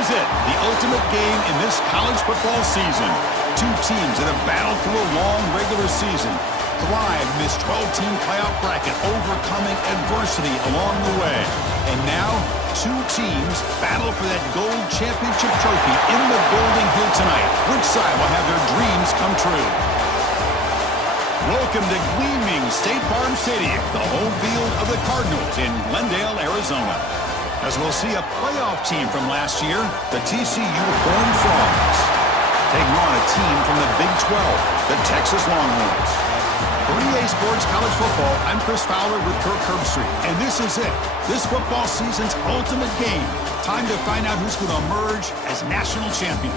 is it, the ultimate game in this college football season. Two teams that have battled through a long regular season, thrived in this 12-team playoff bracket, overcoming adversity along the way. And now, two teams battle for that gold championship trophy in the building here tonight. Which side will have their dreams come true? Welcome to gleaming State Farm Stadium, the home field of the Cardinals in Glendale, Arizona. As we'll see a playoff team from last year, the TCU Horned Frogs, taking on a team from the Big 12, the Texas Longhorns. For EA Sports College Football, I'm Chris Fowler with Kirk Herbstreit, and this is it. This football season's ultimate game. Time to find out who's going to emerge as national champion.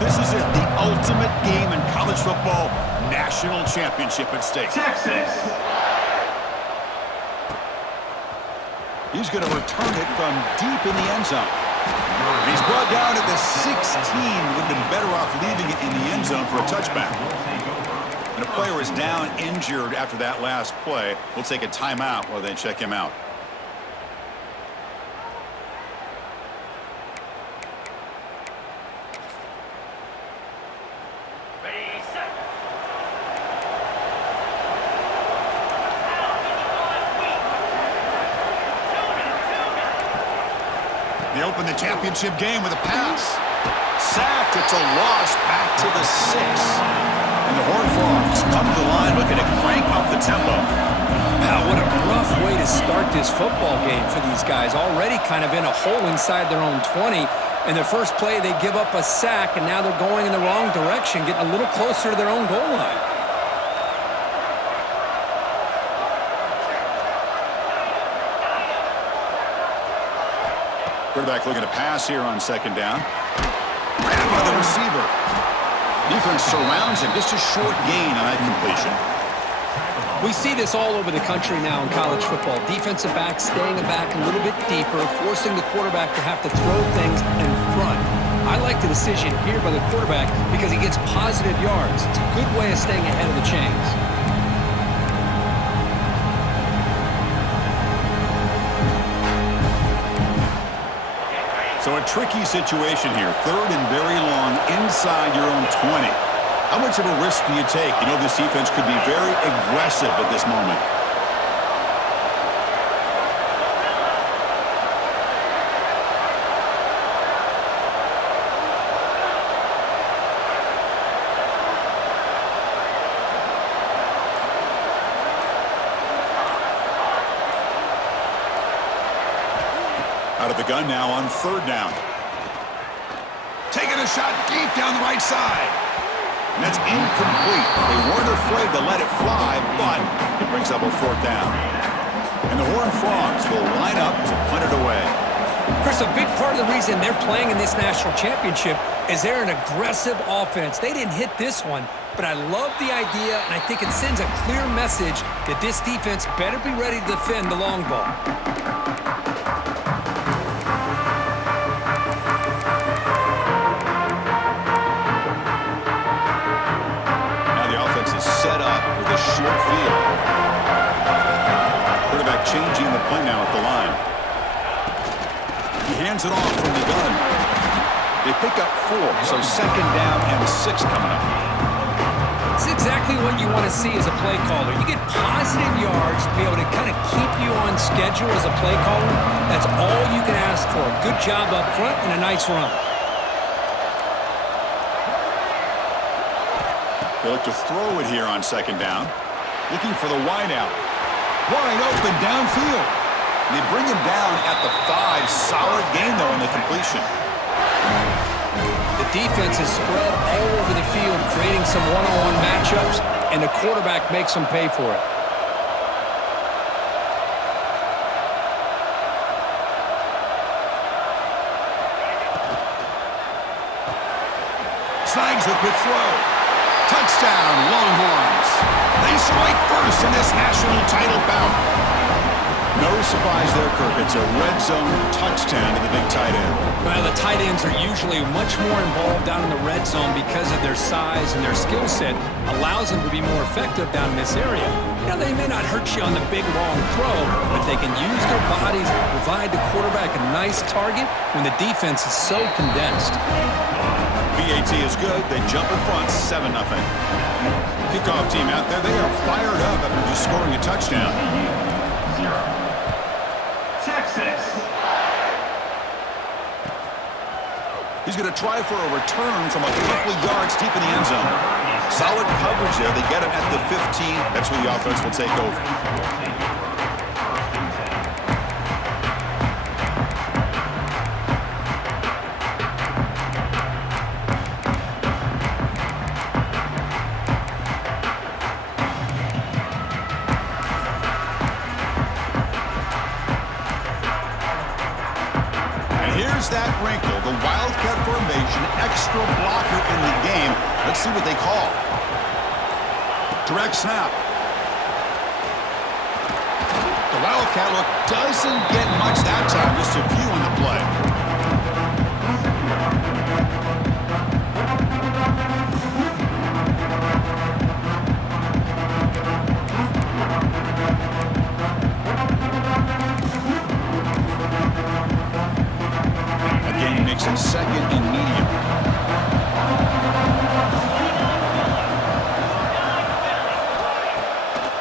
This is it, the ultimate game in college football, national championship at stake. Texas. He's going to return it from deep in the end zone. He's brought down at the 16. Would have been better off leaving it in the end zone for a touchback. And a player is down injured after that last play. We'll take a timeout while they check him out. They open the championship game with a pass. Sacked. It's a loss back to the 6. And the Horned Frogs come to the line looking to crank up the tempo. Wow, what a rough way to start this football game for these guys. Already kind of in a hole inside their own 20. In their first play, they give up a sack, and now they're going in the wrong direction, getting a little closer to their own goal line. Quarterback looking to pass here on second down. Grabbed by the receiver. Defense surrounds him. Just a short gain on that completion. We see this all over the country now in college football. Defensive backs staying back a little bit deeper, forcing the quarterback to have to throw things in front. I like the decision here by the quarterback because he gets positive yards. It's a good way of staying ahead of the chains. So a tricky situation here. Third and very long inside your own 20. How much of a risk do you take? You know this defense could be very aggressive at this moment. Out of the gun now on third down. Taking a shot deep down the right side. And that's incomplete. They weren't afraid to let it fly, but it brings up a fourth down. And the Horned Frogs will line up to punt it away. Chris, a big part of the reason they're playing in this national championship is they're an aggressive offense. They didn't hit this one, but I love the idea, and I think it sends a clear message that this defense better be ready to defend the long ball. Short field. Quarterback changing the play now at the line. He hands it off from the gun. They pick up 4, so second down and 6 coming up. It's exactly what you want to see as a play caller. You get positive yards to be able to kind of keep you on schedule as a play caller. That's all you can ask for. A good job up front and a nice run. They look to throw it here on second down. Looking for the wide out. Wide open downfield. And they bring him down at the 5. Solid gain, though, in the completion. The defense is spread all over the field, creating some one-on-one matchups, and the quarterback makes them pay for it. Snags a quick throw. Touchdown, Longhorns. They strike first in this national title bout. No surprise there, Kirk. It's a red zone touchdown to the big tight end. Well, the tight ends are usually much more involved down in the red zone because of their size and their skill set allows them to be more effective down in this area. You know, they may not hurt you on the big, long throw, but they can use their bodies to provide the quarterback a nice target when the defense is so condensed. BAT is good. They jump in front, 7-0. Kickoff team out there. They are fired up after just scoring a touchdown. Texas. He's going to try for a return from a couple yards deep in the end zone. Solid coverage there. They get him at the 15. That's where the offense will take over. Here's that wrinkle, the Wildcat formation, extra blocker in the game. Let's see what they call. Direct snap. The Wildcat look doesn't get much that time, just a few on the play. Makes it second and medium.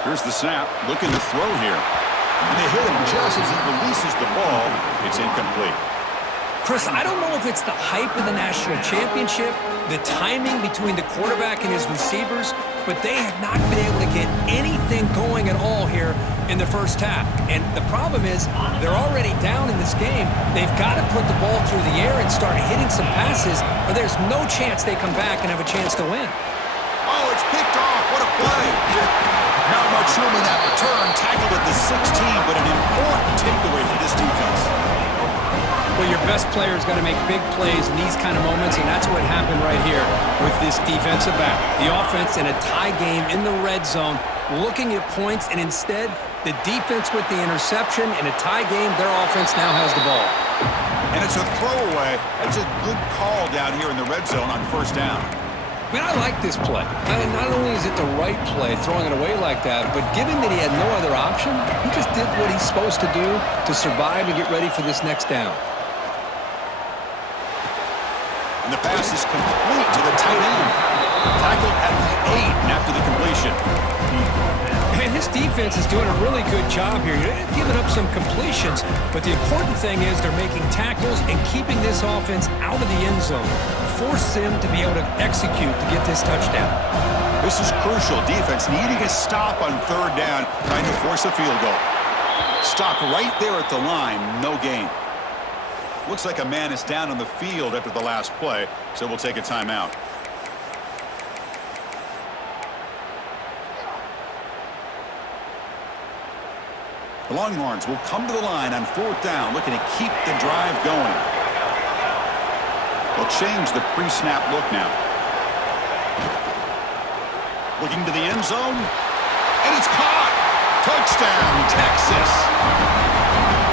Here's the snap. Looking to throw here. And they hit him just as he releases the ball. It's incomplete. Chris, I don't know if it's the hype of the national championship, the timing between the quarterback and his receivers, but they have not been able to get anything going at all here in the first half. And the problem is they're already down in this game. They've got to put the ball through the air and start hitting some passes, or there's no chance they come back and have a chance to win. Oh, it's picked off. What a play. Not much room in that return. Tackled at the 16, but an important takeaway for this defense. Well, your best player's got to make big plays in these kind of moments, and that's what happened right here with this defensive back. The offense in a tie game in the red zone, looking at points, and instead, the defense with the interception. In a tie game, their offense now has the ball. And it's a throwaway. That's a good call down here in the red zone on first down. I mean, I like this play. I mean, not only is it the right play, throwing it away like that, but given that he had no other option, he just did what he's supposed to do to survive and get ready for this next down. And the pass is complete to the tight end. Tackled at the 8 after the completion. And this defense is doing a really good job here. They're giving up some completions, but the important thing is they're making tackles and keeping this offense out of the end zone. Force them to be able to execute to get this touchdown. This is crucial. Defense needing a stop on third down, trying to force a field goal. Stop right there at the line, no gain. Looks like a man is down on the field after the last play, so we'll take a timeout. The Longhorns will come to the line on fourth down, looking to keep the drive going. They'll change the pre-snap look now. Looking to the end zone, and it's caught! Touchdown, Texas!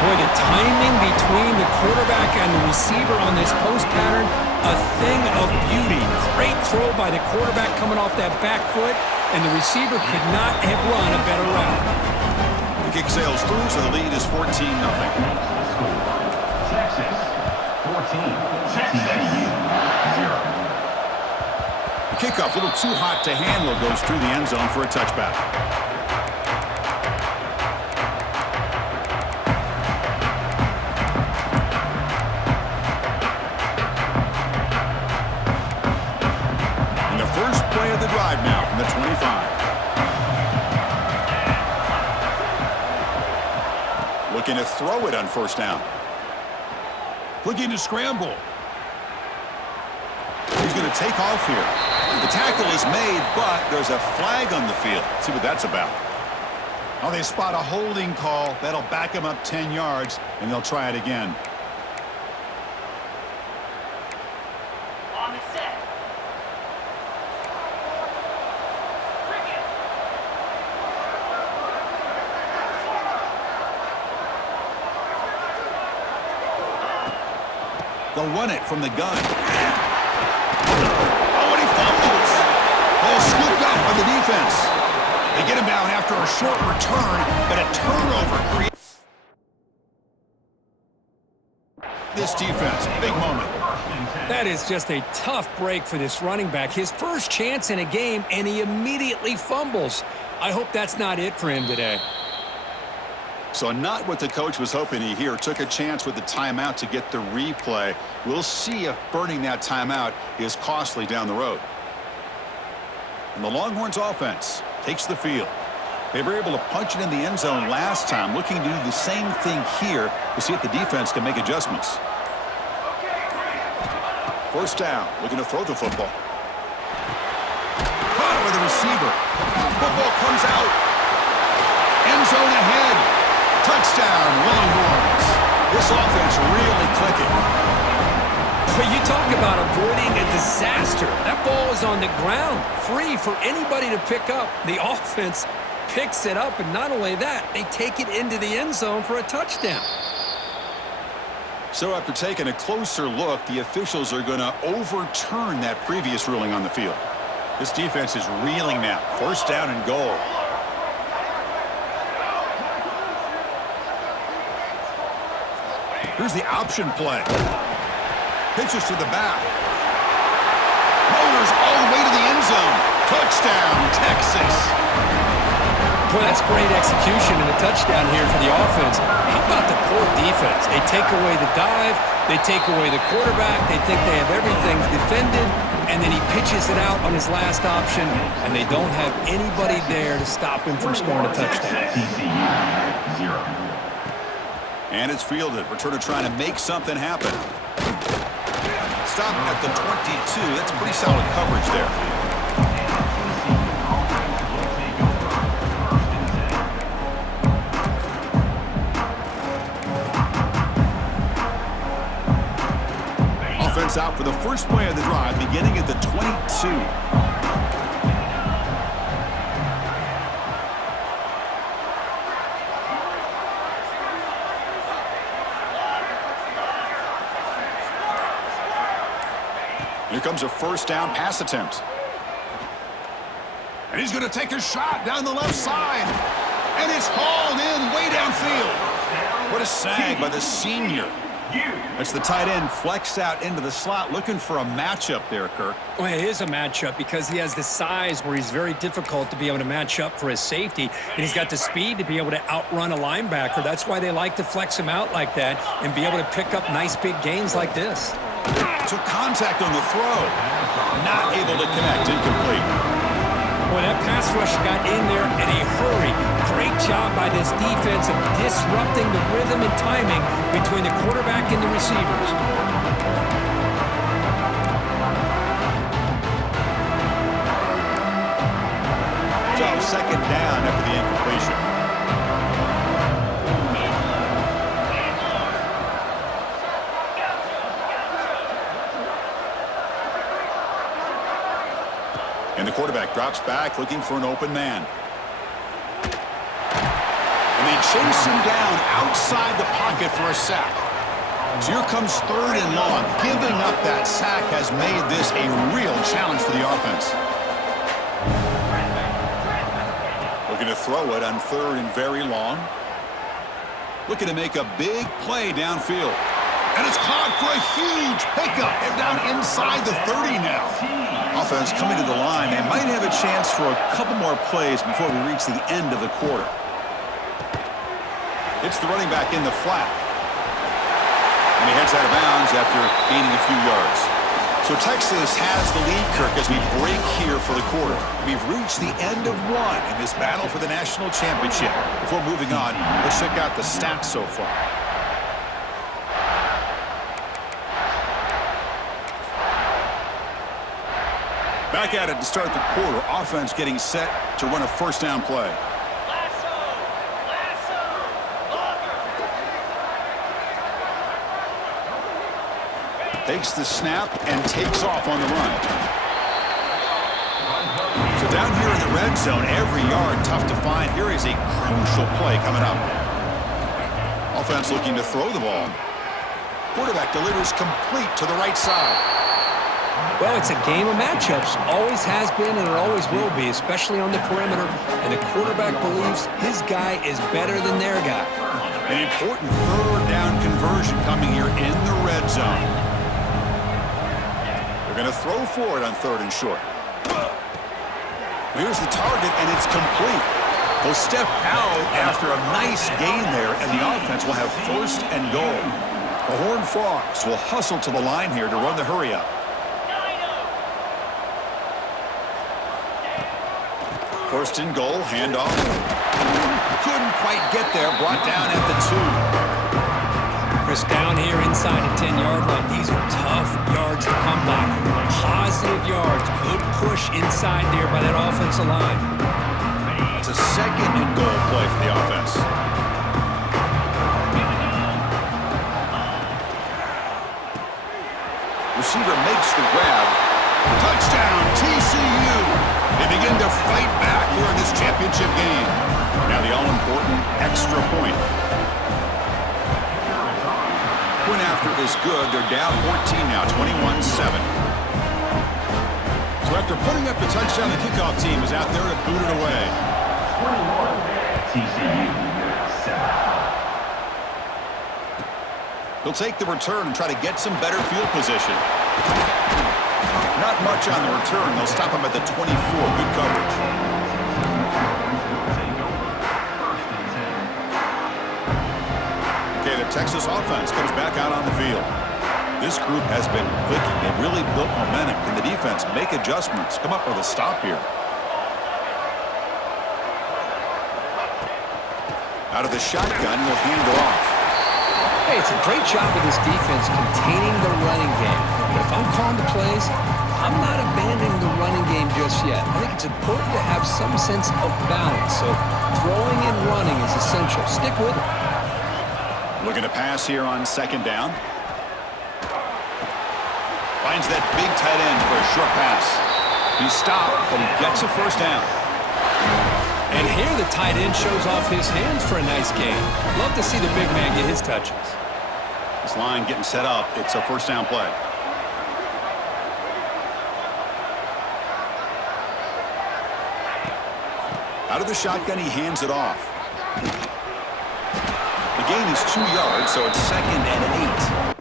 Boy, the timing between the quarterback and the receiver on this post pattern, a thing of beauty. Great throw by the quarterback coming off that back foot, and the receiver could not have run a better route. The kick sails through, so the lead is 14-0. Texas 14. Texas 0. The kickoff, a little too hot to handle, goes through the end zone for a touchback. And the first play of the drive now from the 25. Looking to throw it on first down. Looking to scramble. He's going to take off here. The tackle is made, but there's a flag on the field. Let's see what that's about. Oh, they spot a holding call. That'll back him up 10 yards, and they'll try it again. On the set. They'll run it from the gun. Oh, and he fumbles. Ball scooped up by the defense. They get him down after a short return, but a turnover creates this defense. Big moment. That is just a tough break for this running back. His first chance in a game, and he immediately fumbles. I hope that's not it for him today. So not what the coach was hoping to hear. Took a chance with the timeout to get the replay. We'll see if burning that timeout is costly down the road. And the Longhorns offense takes the field. They were able to punch it in the end zone last time, looking to do the same thing here to see if the defense can make adjustments. First down, looking to throw the football. Caught by the receiver. Football comes out. End zone ahead. Touchdown, Longhorns. This offense really clicking. But you talk about avoiding a disaster. That ball is on the ground, free for anybody to pick up. The offense picks it up, and not only that, they take it into the end zone for a touchdown. So after taking a closer look, the officials are going to overturn that previous ruling on the field. This defense is reeling now. First down and goal. Here's the option play. Pitches to the back. Motors all the way to the end zone. Touchdown, Texas. Boy, that's great execution and a touchdown here for the offense. How about the poor defense? They take away the dive. They take away the quarterback. They think they have everything defended. And then he pitches it out on his last option, and they don't have anybody there to stop him from scoring a touchdown. And it's fielded. Returner trying to make something happen. Stop at the 22. That's pretty solid coverage there. Offense out for the first play of the drive, beginning at the 22. Here comes a first down pass attempt. And he's going to take a shot down the left side. And it's hauled in way downfield. What a sag by the senior. That's the tight end flexed out into the slot, looking for a matchup there, Kirk. Well, it is a matchup because he has the size where he's very difficult to be able to match up for his safety, and he's got the speed to be able to outrun a linebacker. That's why they like to flex him out like that and be able to pick up nice big gains like this. Took contact on the throw. Not able to connect. Incomplete. Boy, that pass rush got in there in a hurry. Great job by this defense of disrupting the rhythm and timing between the quarterback and the receivers. So second down after the incompletion. And the quarterback drops back looking for an open man. And they chase him down outside the pocket for a sack. So here comes third and long. Giving up that sack has made this a real challenge for the offense. Looking to throw it on third and very long. Looking to make a big play downfield. And it's caught for a huge pickup. They're down inside the 30 now. Offense coming to the line. They might have a chance for a couple more plays before we reach the end of the quarter. It's the running back in the flat. And he heads out of bounds after gaining a few yards. So Texas has the lead, Kirk, as we break here for the quarter. We've reached the end of one in this battle for the national championship. Before moving on, let's check out the stats so far. Back at it to start the quarter. Offense getting set to run a first down play. Takes the snap and takes off on the run. So down here in the red zone, every yard tough to find. Here is a crucial play coming up. Offense looking to throw the ball. quarterback delivers complete to the right side. Well, it's a game of matchups. Always has been and it always will be, especially on the perimeter. And the quarterback believes his guy is better than their guy. An important third down conversion coming here in the red zone. They're going to throw for it on 3rd and short. Here's the target, and it's complete. They'll step out after a nice gain there, and the offense will have 1st and goal. The Horned Frogs will hustle to the line here to run the hurry-up. First and goal, handoff. Couldn't quite get there, brought down at the 2. Chris, down here inside the 10-yard line. These are tough yards to come by. Positive yards. Good push inside there by that offensive line. It's a 2nd and goal play for the offense. Receiver makes the grab. Touchdown, TCU. They begin to fight back here in this championship game. Now the all-important extra point. Point after is good. They're down 14 now, 21-7. So after putting up the touchdown, the kickoff team is out there to boot it away. 21, TCU, 7. They'll take the return and try to get some better field position. Not much on the return. They'll stop him at the 24. Good coverage. Okay, the Texas offense comes back out on the field. This group has been clicking. They've really built momentum. Can the defense make adjustments? Come up with a stop here. Out of the shotgun, will hand it off. Hey, it's a great job of this defense containing the running game. But if I'm calling the plays, I'm not abandoning the running game just yet. I think it's important to have some sense of balance. So throwing and running is essential. Stick with it. Looking to pass here on 2nd down. Finds that big tight end for a short pass. He's stopped, but he gets a 1st down. And here the tight end shows off his hands for a nice gain. Love to see the big man get his touches. This line getting set up. It's a 1st down play. Out of the shotgun, he hands it off. The gain is 2 yards, so it's 2nd and 8.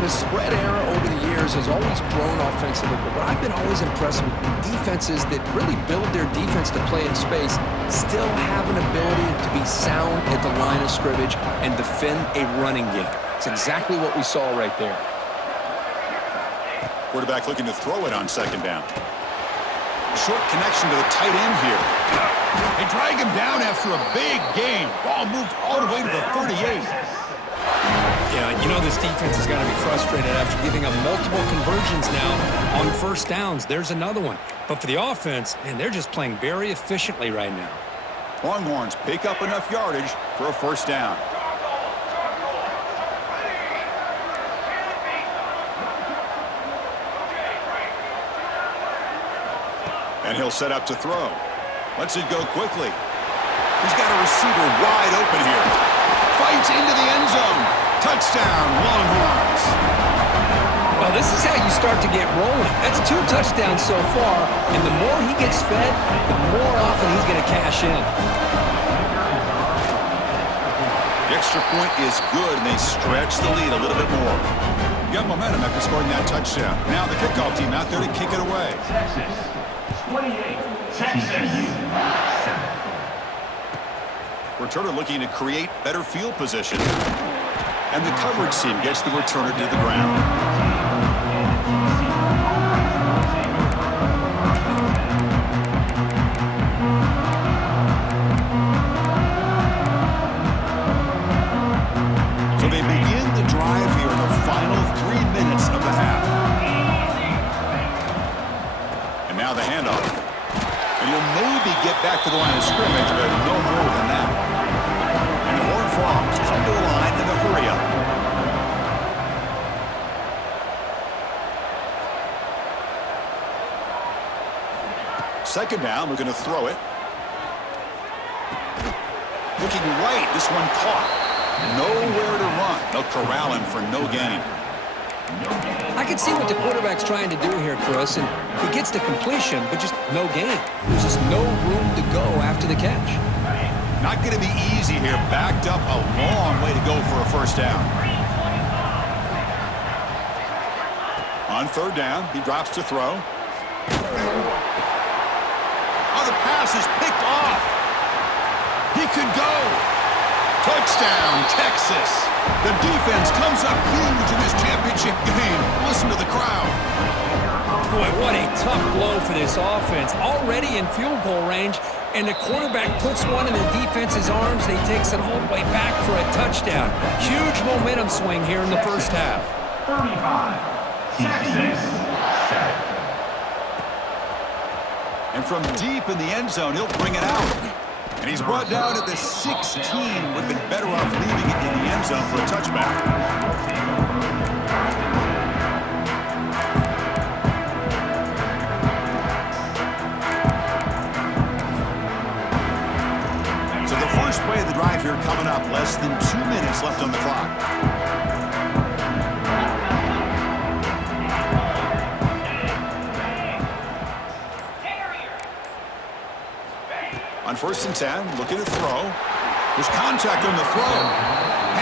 The spread era over the years has always grown offensively, but what I've been always impressed with defenses that really build their defense to play in space still have an ability to be sound at the line of scrimmage and defend a running game. It's exactly what we saw right there. Quarterback looking to throw it on 2nd down. Short connection to the tight end here. They drag him down after a big gain. Ball moved all the way to the 38. Yeah, you know this defense has got to be frustrated after giving up multiple conversions now on 1st downs. There's another one. But for the offense, man, they're just playing very efficiently right now. Longhorns pick up enough yardage for a 1st down. And he'll set up to throw. Lets it go quickly. He's got a receiver wide open here. Fights into the end zone. Touchdown, Longhorns. Well, this is how you start to get rolling. That's 2 touchdowns so far, and the more he gets fed, the more often he's going to cash in. The extra point is good, and they stretch the lead a little bit more. You got momentum after scoring that touchdown. Now the kickoff team out there to kick it away. Texas, 28, Texas, 7. Returner looking to create better field position. And the coverage team gets the returner to the ground. to the line of scrimmage, but no more than that. And the Horned Frogs come to the line in a hurry-up. Second down, we're going to throw it. Looking right, this one caught. Nowhere to run. They'll corral him for no gain. I can see what the quarterback's trying to do here, Chris, and he gets the completion, but just no gain. There's just no room to go after the catch. Not going to be easy here. Backed up a long way to go for a first down. On third down, he drops to throw. Oh, the pass is picked off. He could go. Touchdown, Texas. The defense comes up huge in this championship game. Listen to the crowd. Boy, what a tough blow for this offense. Already in field goal range, and the quarterback puts one in the defense's arms, and he takes it all the way back for a touchdown. Huge momentum swing here in the first half. 35, Texas, 7. And from deep in the end zone, he'll bring it out. And he's brought down at the 16. Would have been better off leaving it in the end zone for a touchback. So the first play of the drive here coming up. Less than 2 minutes left on the clock. On 1st and 10, looking to throw. There's contact on the throw.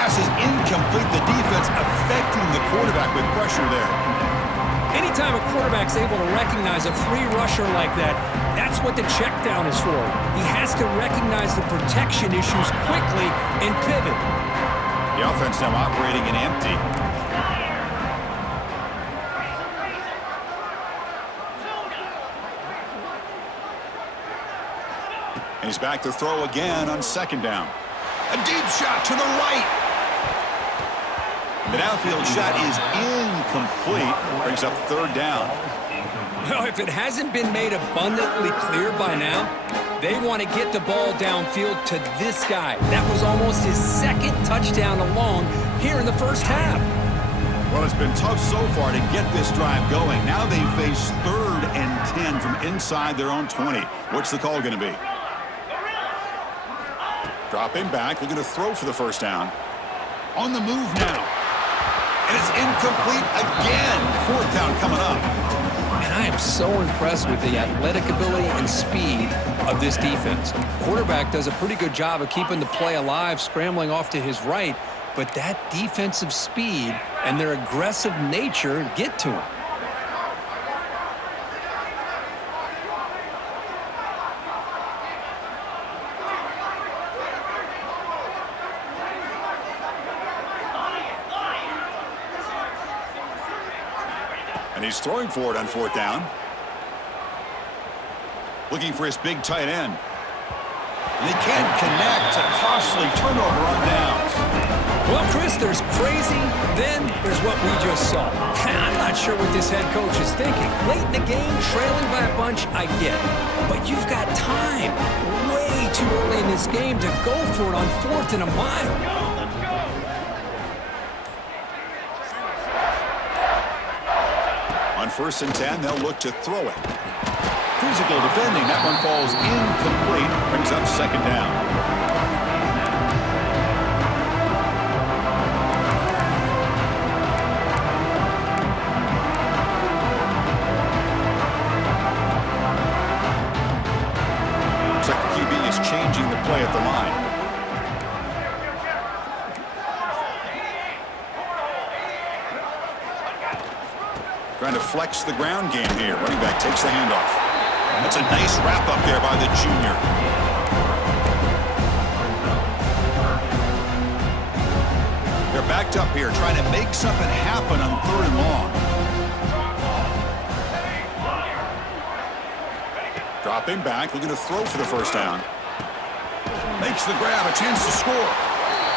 Pass is incomplete. The defense affecting the quarterback with pressure there. Anytime a quarterback's able to recognize a free rusher like that, that's what the check down is for. He has to recognize the protection issues quickly and pivot. The offense now operating in empty. And he's back to throw again on second down. A deep shot to the right. The downfield shot is incomplete. Brings up third down. Well, if it hasn't been made abundantly clear by now, they want to get the ball downfield to this guy. That was almost his second touchdown alone here in the first half. Well, it's been tough so far to get this drive going. Now they face 3rd and 10 from inside their own 20. What's the call going to be? Dropping back, looking to throw for the first down. On the move now. And it's incomplete again. 4th down coming up. And I am so impressed with the athletic ability and speed of this defense. Quarterback does a pretty good job of keeping the play alive, scrambling off to his right, but that defensive speed and their aggressive nature get to him. And he's throwing for it on 4th down. Looking for his big tight end. And he can't connect. A costly turnover on downs. Well, Chris, there's crazy, then there's what we just saw. I'm not sure what this head coach is thinking. Late in the game, trailing by a bunch, I get. But you've got time, way too early in this game to go for it on 4th and a mile. On 1st and 10, they'll look to throw it. Physical defending. That one falls incomplete. Brings up second down. Looks like the QB is changing the play at the line. Trying to flex the ground game here. Running back takes the handoff. That's a nice wrap up there by the junior. They're backed up here, trying to make something happen on 3rd and long. Dropping back, looking to throw for the first down. Makes the grab, a chance to score.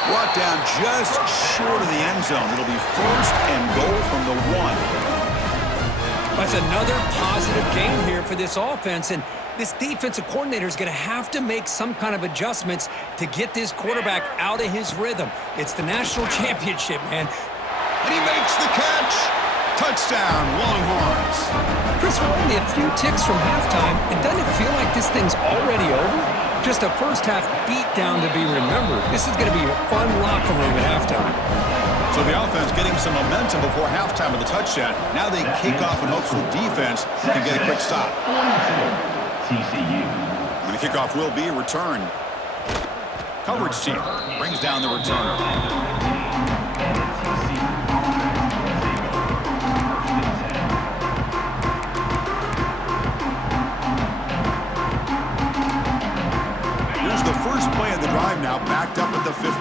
Brought down just short of the end zone. It'll be 1st and goal from the 1. That's another positive game here for this offense, and This defensive coordinator is going to have to make some kind of adjustments to get this quarterback out of his rhythm. It's the national championship, man. And he makes the catch. Touchdown, Longhorns. Chris, we're only a few ticks from halftime, and doesn't it feel like this thing's already over? Just a first-half beatdown to be remembered. This is going to be a fun locker room at halftime. So the offense getting some momentum before halftime with the touchdown. Now they kick off in hopes the defense can get a quick stop. 42, TCU. And the kickoff will be a return. Coverage team brings down the returner. Here's the first play of the drive now, backed up at the 15.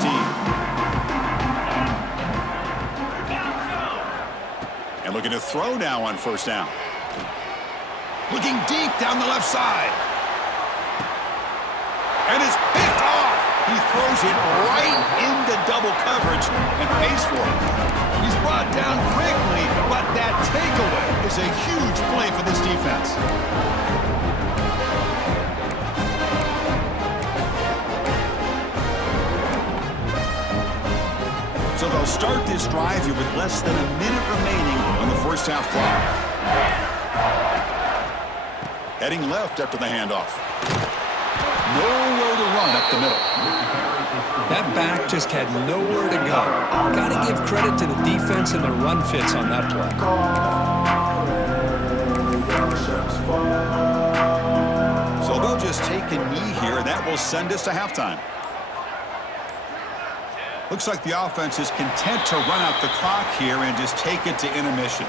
And looking to throw now on first down. Looking deep down the left side. And it's picked off. He throws it right into double coverage and pays for it. He's brought down quickly, but that takeaway is a huge play for this defense. So they'll start this drive here with less than a minute remaining on the first half clock. Heading left after the handoff. Nowhere to run up the middle. That back just had nowhere to go. Got to give credit to the defense and the run fits on that play. So they'll just take a knee here, and that will send us to halftime. Looks like the offense is content to run out the clock here and just take it to intermission.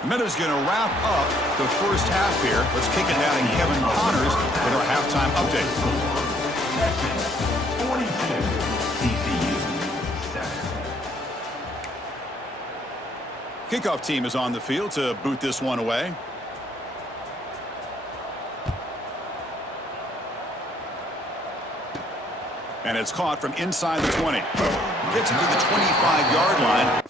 The Meadows going to wrap up the first half here. Let's kick it down to Kevin Connors with our halftime update. 42, TCU. 7. Kickoff team is on the field to boot this one away. And it's caught from inside the 20. Gets it to the 25-yard line.